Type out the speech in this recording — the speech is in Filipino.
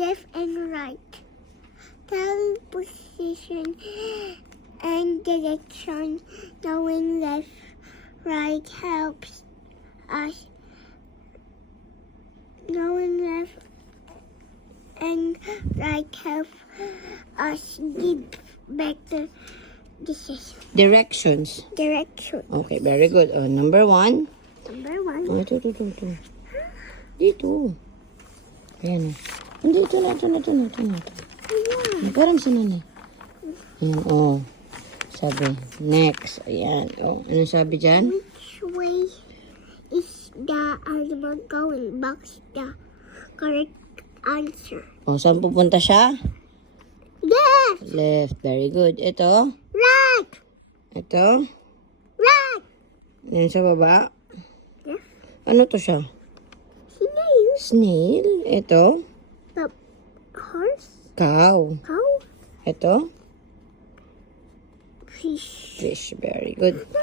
left and right. Tell position and direction. Knowing left, right helps us. Knowing left and right helps us give better Directions. direction. Okay, very good. Number 1. Number 1. Ito. Dito. Ayan. Hindi, ito na. Parang sinanay. Ayan, Sabi, next. Ayan, Ano sabi dyan? Which way is the animal going? Box the correct answer. Saan pupunta siya? Left, Left. Very good. Ito. right, Ito. right. Ayan sa baba. Left. Ano to siya? Snail. Snail. Ito. The horse. Cow. Cow. Ito. Fish. Fish. Very good.